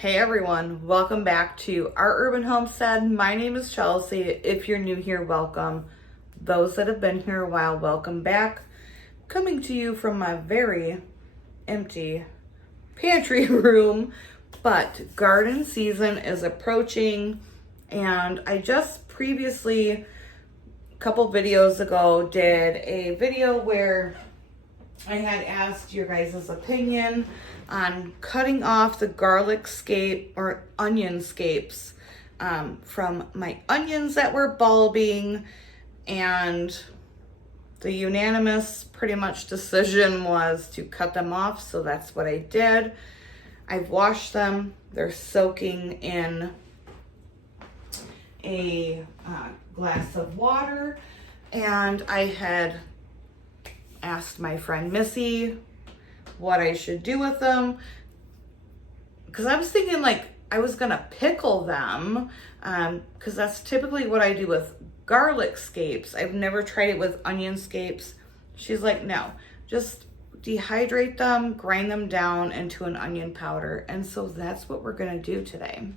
Hey everyone, welcome back to Our Urban Homestead. My name is Chelsea. If you're new here, welcome. Those that have been here a while, welcome back. Coming to you from my very empty pantry room, but garden season is approaching, and I just previously, a couple videos ago, did a video where I had asked your guys' opinion on cutting off the garlic scape or onion scapes from my onions that were bulbing, and the unanimous pretty much decision was to cut them off, so that's what I did. I've washed them. They're soaking in a glass of water, and I had asked my friend Missy what I should do with them, because I was thinking like I was gonna pickle them, because that's typically what I do with garlic scapes. I've never tried it with onion scapes. She's like, no, just dehydrate them, grind them down into an onion powder, and so that's what we're gonna do today.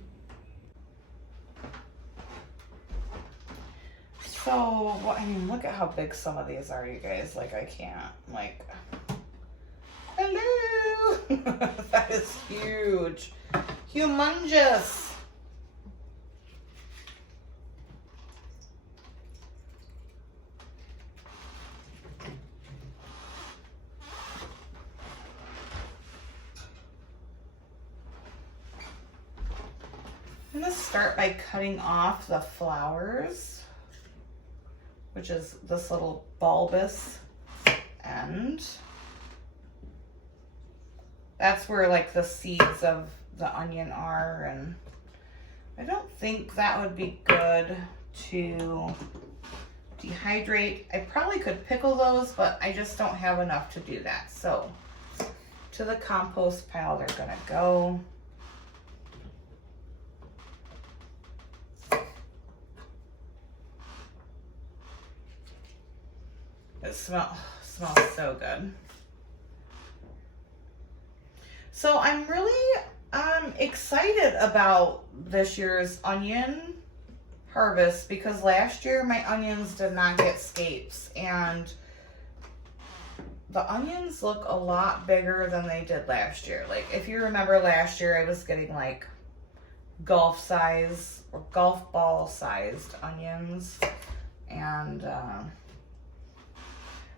So, I mean, look at how big some of these are, you guys. Like, I can't, like, hello! That is huge. Humongous. I'm gonna start by cutting off the flowers, which is this little bulbous end. That's where like the seeds of the onion are, and I don't think that would be good to dehydrate. I probably could pickle those, but I just don't have enough to do that. So to the compost pile they're gonna go. It smells so good. So I'm really excited about this year's onion harvest, because last year my onions did not get scapes, and the onions look a lot bigger than they did last year. Like, if you remember last year, I was getting like golf size or golf ball sized onions, and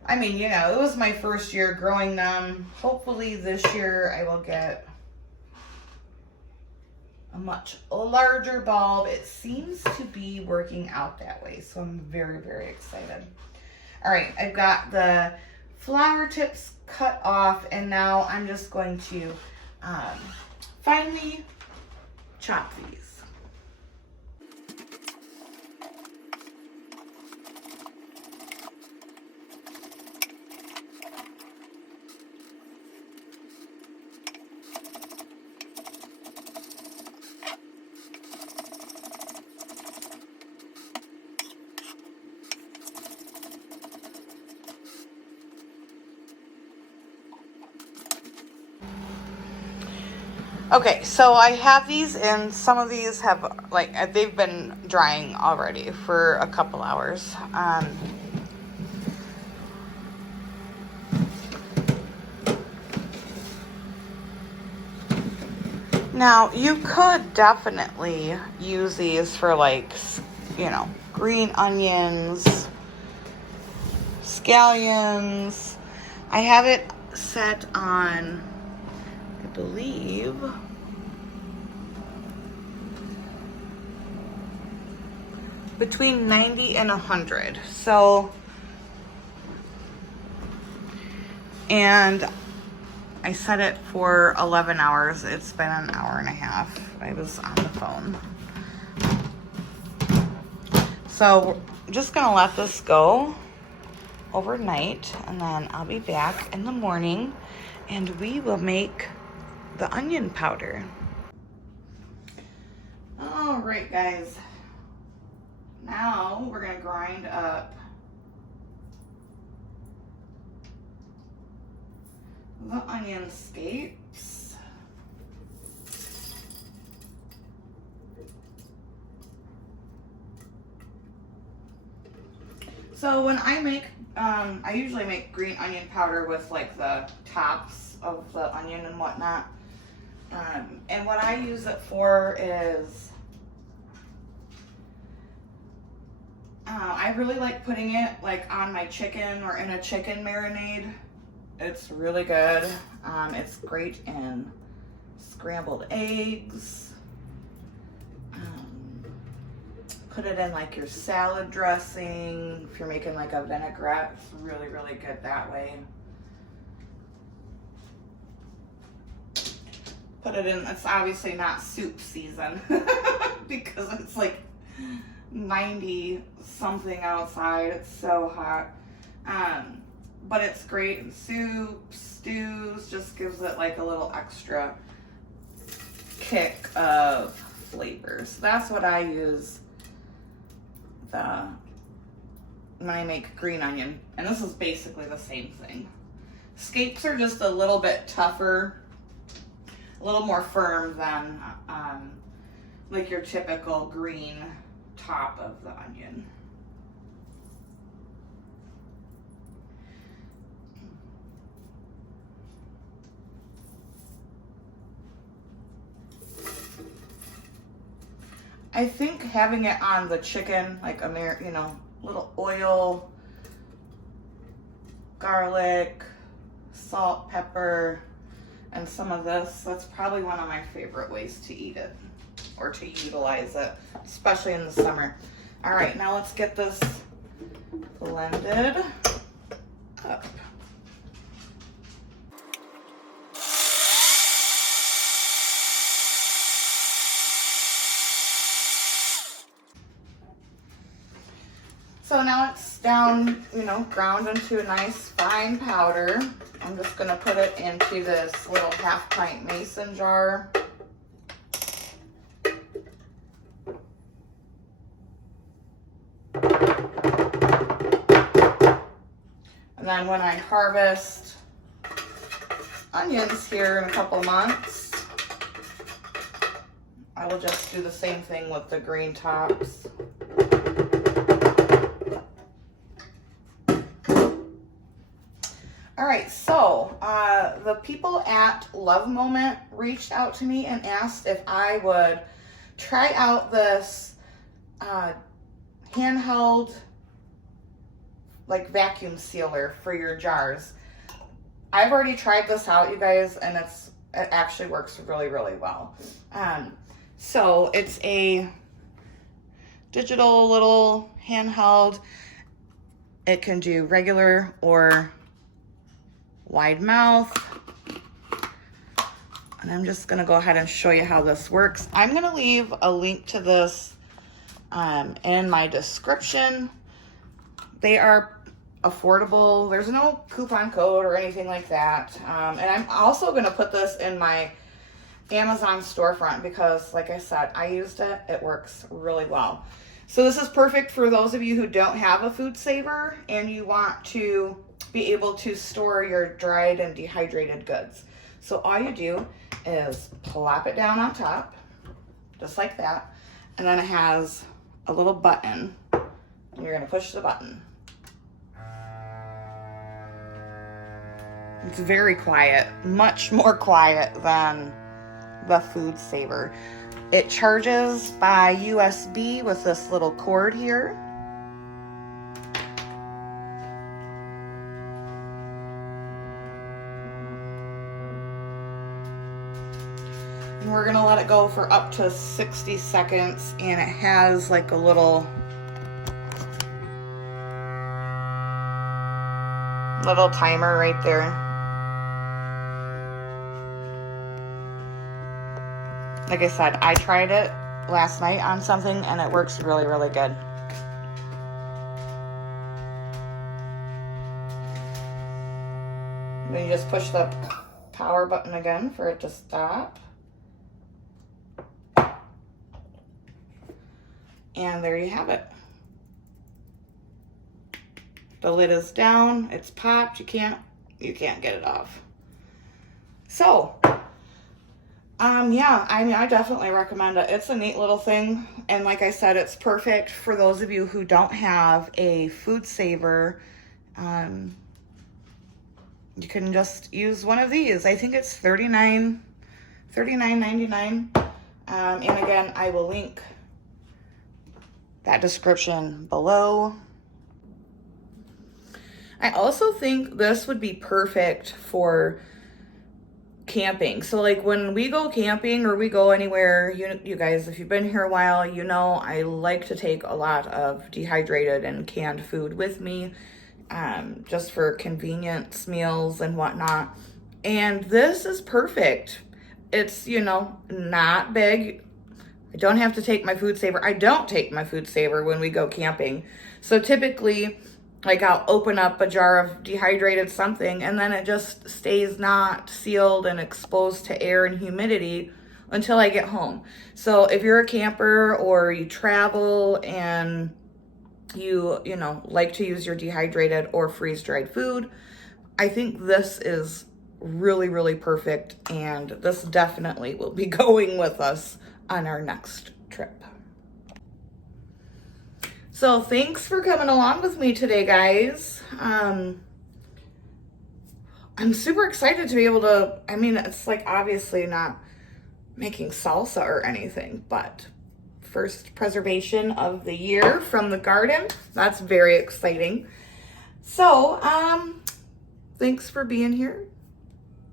I mean, you know, it was my first year growing them. Hopefully this year I will get a much larger bulb. It seems to be working out that way, so I'm very, very excited. All right, I've got the flower tips cut off, and now I'm just going to finely chop these. Okay, so I have these, and some of these have, like, they've been drying already for a couple hours. Now, you could definitely use these for, like, you know, green onions, scallions. I have it set on, I believe, between 90 and 100. So, and I set it for 11 hours. It's been an hour and a half. I was on the phone. So I'm just gonna let this go overnight, and then I'll be back in the morning and we will make the onion powder. All right, guys. Now we're gonna grind up the onion scapes. So when I make, I usually make green onion powder with like the tops of the onion and whatnot. And what I use it for is, I really like putting it like on my chicken or in a chicken marinade. It's really good. It's great in scrambled eggs. Put it in like your salad dressing. If you're making like a vinaigrette, it's really, really good that way. Put it in, it's obviously not soup season because it's like 90 something outside. It's so hot. But it's great in soups, stews, just gives it like a little extra kick of flavor. So that's what I use when I make green onion. And this is basically the same thing. Scapes are just a little bit tougher, a little more firm than like your typical green top of the onion. I think having it on the chicken, like you know, little oil, garlic, salt, pepper, and some of this, that's probably one of my favorite ways to eat it or to utilize it, especially in the summer. All right, now let's get this blended up. So now it's down, you know, ground into a nice fine powder. I'm just gonna put it into this little 1/2 pint mason jar. And then when I harvest onions here in a couple months, I will just do the same thing with the green tops. All right, so the people at Love Moment reached out to me and asked if I would try out this handheld like vacuum sealer for your jars. I've already tried this out, you guys, and it actually works really, really well. So it's a digital little handheld. It can do regular or wide mouth. And I'm just gonna go ahead and show you how this works. I'm gonna leave a link to this in my description. They are affordable. There's no coupon code or anything like that. And I'm also gonna put this in my Amazon storefront because, like I said, I used it. It works really well. So this is perfect for those of you who don't have a food saver and you want to be able to store your dried and dehydrated goods. So all you do is plop it down on top, just like that. And then it has a little button, and you're gonna push the button. It's very quiet, much more quiet than the food saver. It charges by USB with this little cord here. And we're gonna let it go for up to 60 seconds, and it has like a little timer right there. Like I said, I tried it last night on something and it works really, really good. Then you just push the power button again for it to stop. And there you have it. The lid is down, it's popped, you can't get it off. So, Yeah, I mean, I definitely recommend it. It's a neat little thing. And like I said, it's perfect for those of you who don't have a food saver. Um, you can just use one of these. I think it's $39.99. And again, I will link that description below. I also think this would be perfect for camping. So like when we go camping or we go anywhere, you guys, if you've been here a while, you know I like to take a lot of dehydrated and canned food with me, just for convenience meals and whatnot. And this is perfect. It's, not big. I don't have to take my food saver. I don't take my food saver when we go camping. So typically, like I'll open up a jar of dehydrated something and then it just stays not sealed and exposed to air and humidity until I get home. So if you're a camper or you travel and you like to use your dehydrated or freeze-dried food, I think this is really, really perfect, and this definitely will be going with us on our next trip. So thanks for coming along with me today, guys. I'm super excited to be able to, I mean, it's like obviously not making salsa or anything, but first preservation of the year from the garden. That's very exciting. So, thanks for being here.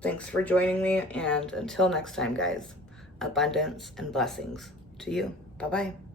Thanks for joining me. And until next time, guys, abundance and blessings to you. Bye-bye.